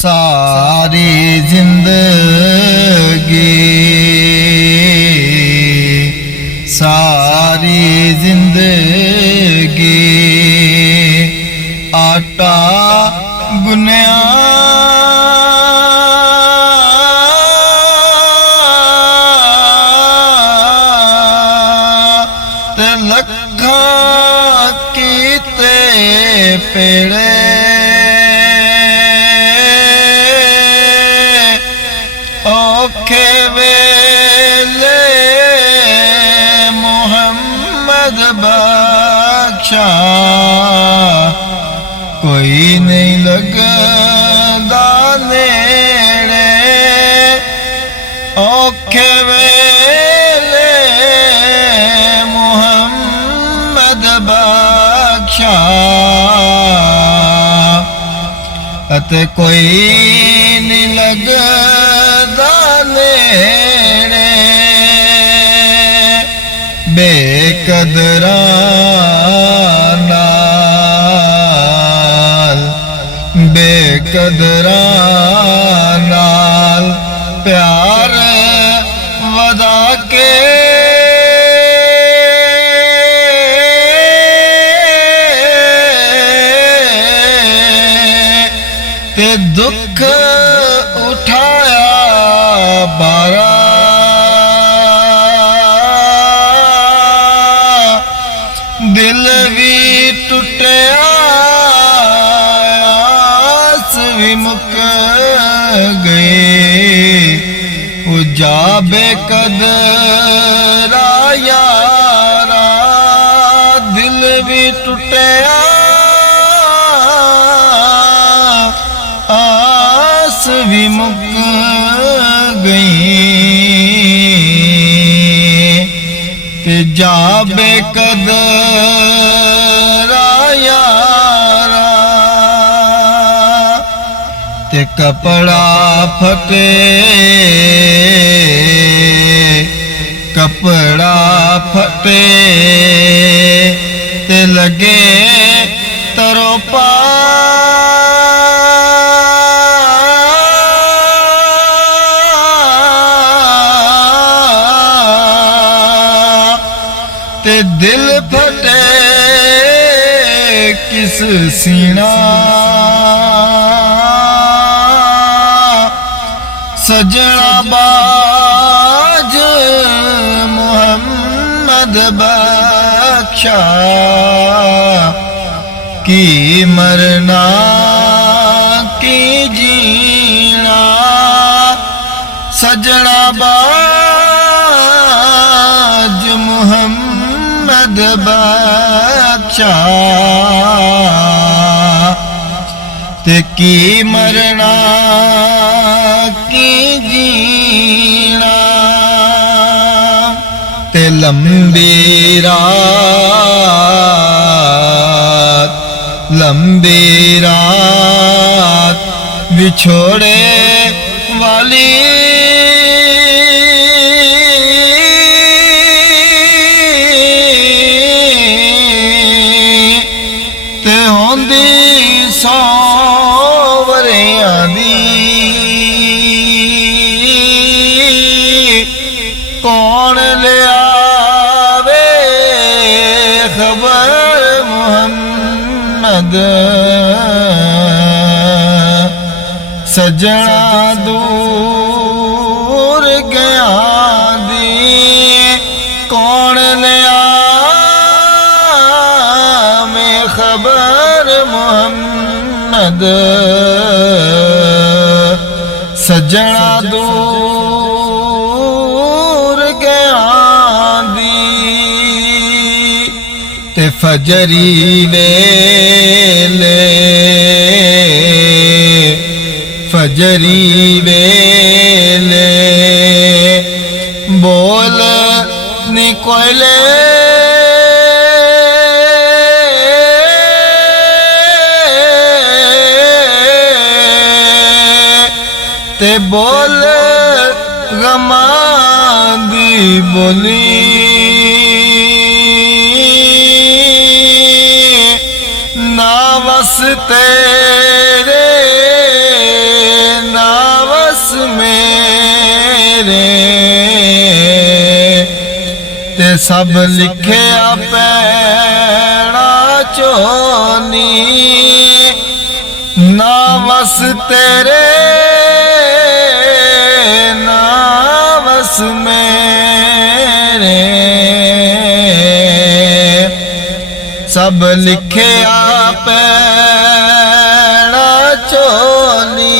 सारी जिंदगी सारी जिंदगी आटा गुन्या ते लखा कीते पेड़े औखे वेले मुहम्मद बख्शा कोई नहीं लगदा नेड़े औखे वेले मुहम्मद बख्शा अते कोई नहीं लगदा नेड़े बेकदरा बेकदरा नाल प्यार वदा के ते दुख उठाया बारा दिल भी टुटिया भी मुक गए उजा बेकदरा यारा दिल भी टुटिया आस भी मुक गई ते जा बेकदरा यारा ते कपड़ा फटे ते लगे तरो पा ते दिल फटे किस सीना सजना बाज मुहम्मद बख्शा की मरना की जीना सजना बाज मुहम्मद बख्शा ते की मरना की जीना ते लंबी रात बिछोड़े वाली ते होंदी सौवरियां दी कौन लियावे खबर मुहम्मद सजना दूर गया दी कौन लियावे खबर मुहम्मद सजना दूर गया दी ते फजरी वेले बोल निकोले ते बोल गमा दी बोली ना बस तेरे सब लिखिया पैना चोनी ना वस तेरे ना वस मेरे सब लिखिया पैना चोनी